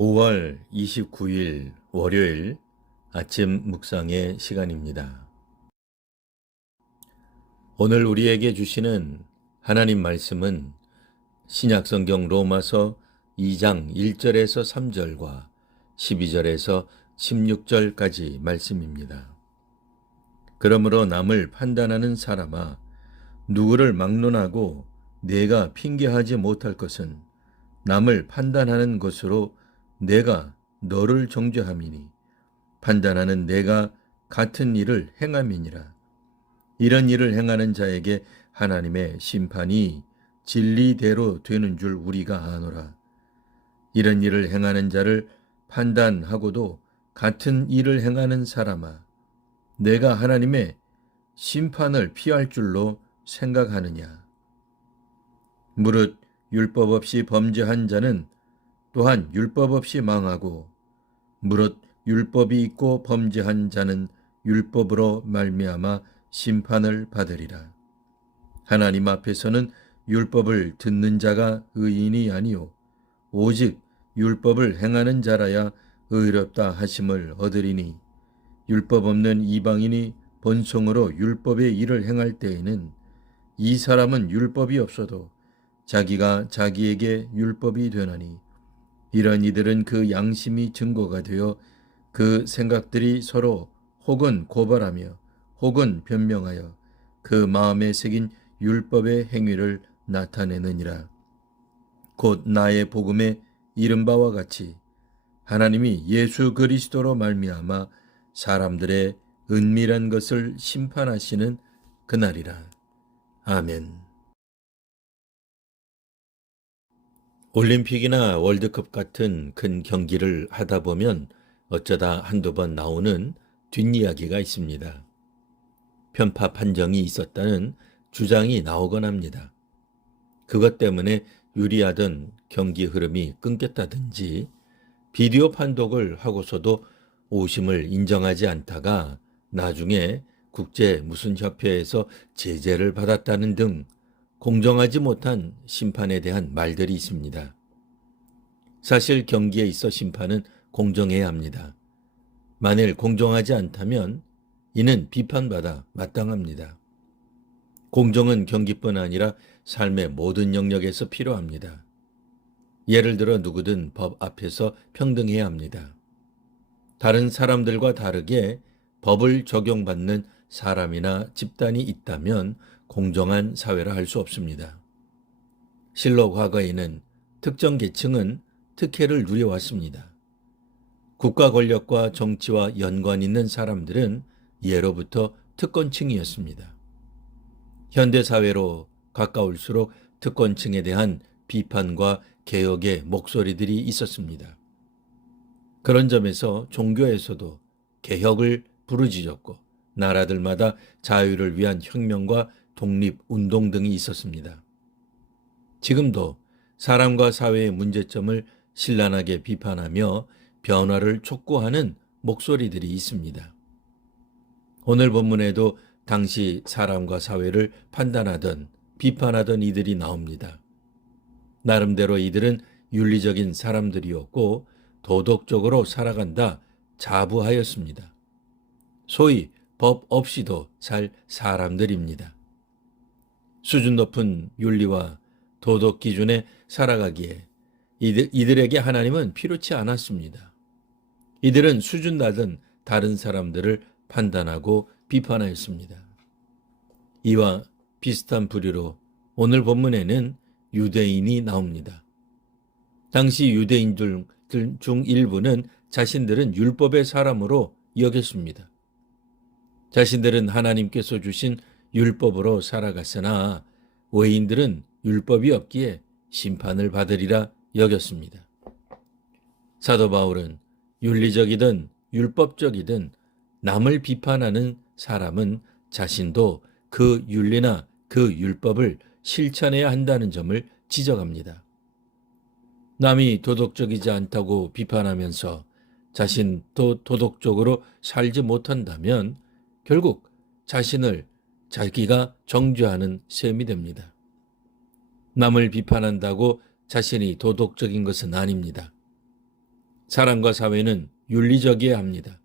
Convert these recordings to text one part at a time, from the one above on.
5월 29일 월요일 아침 묵상의 시간입니다. 오늘 우리에게 주시는 하나님 말씀은 신약성경 로마서 2장 1절에서 3절과 12절에서 16절까지 말씀입니다. 그러므로 남을 판단하는 사람아, 누구를 막론하고 내가 핑계하지 못할 것은 남을 판단하는 것으로 내가 너를 정죄함이니 판단하는 내가 같은 일을 행함이니라. 이런 일을 행하는 자에게 하나님의 심판이 진리대로 되는 줄 우리가 아노라. 이런 일을 행하는 자를 판단하고도 같은 일을 행하는 사람아, 내가 하나님의 심판을 피할 줄로 생각하느냐. 무릇 율법 없이 범죄한 자는 또한 율법 없이 망하고, 무릇 율법이 있고 범죄한 자는 율법으로 말미암아 심판을 받으리라. 하나님 앞에서는 율법을 듣는 자가 의인이 아니요 오직 율법을 행하는 자라야 의롭다 하심을 얻으리니, 율법 없는 이방인이 본성으로 율법의 일을 행할 때에는 이 사람은 율법이 없어도 자기가 자기에게 율법이 되나니, 이런 이들은 그 양심이 증거가 되어 그 생각들이 서로 혹은 고발하며 혹은 변명하여 그 마음에 새긴 율법의 행위를 나타내느니라. 곧 나의 복음에 이른 바와 같이 하나님이 예수 그리스도로 말미암아 사람들의 은밀한 것을 심판하시는 그날이라. 아멘. 올림픽이나 월드컵 같은 큰 경기를 하다 보면 어쩌다 한두 번 나오는 뒷이야기가 있습니다. 편파 판정이 있었다는 주장이 나오곤 합니다. 그것 때문에 유리하던 경기 흐름이 끊겼다든지, 비디오 판독을 하고서도 오심을 인정하지 않다가 나중에 국제 무슨 협회에서 제재를 받았다는 등 공정하지 못한 심판에 대한 말들이 있습니다. 사실 경기에 있어 심판은 공정해야 합니다. 만일 공정하지 않다면 이는 비판받아 마땅합니다. 공정은 경기뿐 아니라 삶의 모든 영역에서 필요합니다. 예를 들어 누구든 법 앞에서 평등해야 합니다. 다른 사람들과 다르게 법을 적용받는 사람이나 집단이 있다면 공정한 사회라 할 수 없습니다. 실로 과거에는 특정 계층은 특혜를 누려왔습니다. 국가 권력과 정치와 연관 있는 사람들은 예로부터 특권층이었습니다. 현대사회로 가까울수록 특권층에 대한 비판과 개혁의 목소리들이 있었습니다. 그런 점에서 종교에서도 개혁을 부르짖었고, 나라들마다 자유를 위한 혁명과 독립운동 등이 있었습니다. 지금도 사람과 사회의 문제점을 신랄하게 비판하며 변화를 촉구하는 목소리들이 있습니다. 오늘 본문에도 당시 사람과 사회를 판단하던, 비판하던 이들이 나옵니다. 나름대로 이들은 윤리적인 사람들이었고 도덕적으로 살아간다 자부하였습니다. 소위 법 없이도 살 사람들입니다. 수준 높은 윤리와 도덕 기준에 살아가기에 이들에게 하나님은 필요치 않았습니다. 이들은 수준 낮은 다른 사람들을 판단하고 비판하였습니다. 이와 비슷한 부류로 오늘 본문에는 유대인이 나옵니다. 당시 유대인들 중 일부는 자신들은 율법의 사람으로 여겼습니다. 자신들은 하나님께서 주신 율법으로 살아갔으나 외인들은 율법이 없기에 심판을 받으리라 여겼습니다. 사도 바울은 윤리적이든 율법적이든 남을 비판하는 사람은 자신도 그 윤리나 그 율법을 실천해야 한다는 점을 지적합니다. 남이 도덕적이지 않다고 비판하면서 자신도 도덕적으로 살지 못한다면 결국 자신을 자기가 정죄하는 셈이 됩니다. 남을 비판한다고 자신이 도덕적인 것은 아닙니다. 사람과 사회는 윤리적이어야 합니다.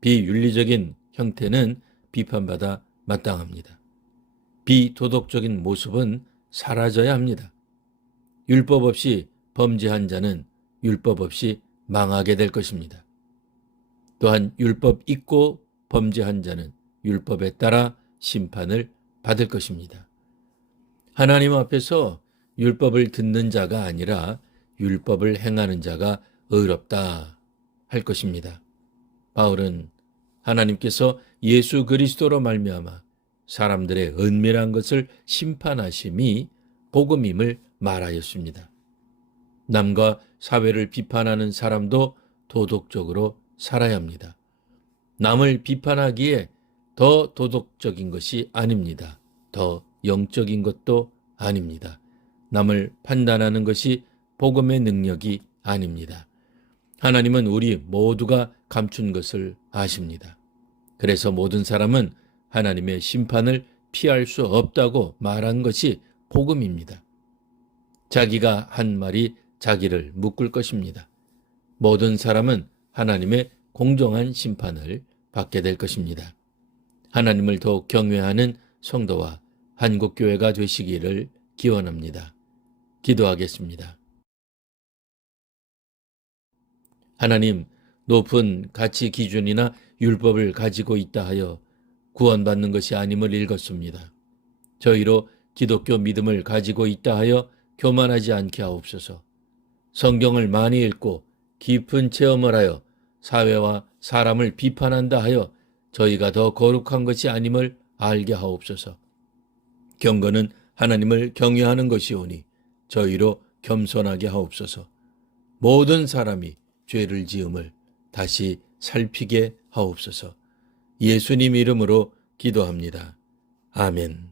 비윤리적인 형태는 비판받아 마땅합니다. 비도덕적인 모습은 사라져야 합니다. 율법 없이 범죄한 자는 율법 없이 망하게 될 것입니다. 또한 율법 있고 범죄한 자는 율법에 따라 심판을 받을 것입니다. 하나님 앞에서 율법을 듣는 자가 아니라 율법을 행하는 자가 의롭다 할 것입니다. 바울은 하나님께서 예수 그리스도로 말미암아 사람들의 은밀한 것을 심판하심이 복음임을 말하였습니다. 남과 사회를 비판하는 사람도 도덕적으로 살아야 합니다. 남을 비판하기에 더 도덕적인 것이 아닙니다. 더 영적인 것도 아닙니다. 남을 판단하는 것이 복음의 능력이 아닙니다. 하나님은 우리 모두가 감춘 것을 아십니다. 그래서 모든 사람은 하나님의 심판을 피할 수 없다고 말한 것이 복음입니다. 자기가 한 말이 자기를 묶을 것입니다. 모든 사람은 하나님의 공정한 심판을 받게 될 것입니다. 하나님을 더욱 경외하는 성도와 한국교회가 되시기를 기원합니다. 기도하겠습니다. 하나님, 높은 가치 기준이나 율법을 가지고 있다 하여 구원받는 것이 아님을 읽었습니다. 저희로 기독교 믿음을 가지고 있다 하여 교만하지 않게 하옵소서. 성경을 많이 읽고 깊은 체험을 하여 사회와 사람을 비판한다 하여 저희가 더 거룩한 것이 아님을 알게 하옵소서. 경건은 하나님을 경외하는 것이오니 저희로 겸손하게 하옵소서. 모든 사람이 죄를 지음을 다시 살피게 하옵소서. 예수님 이름으로 기도합니다. 아멘.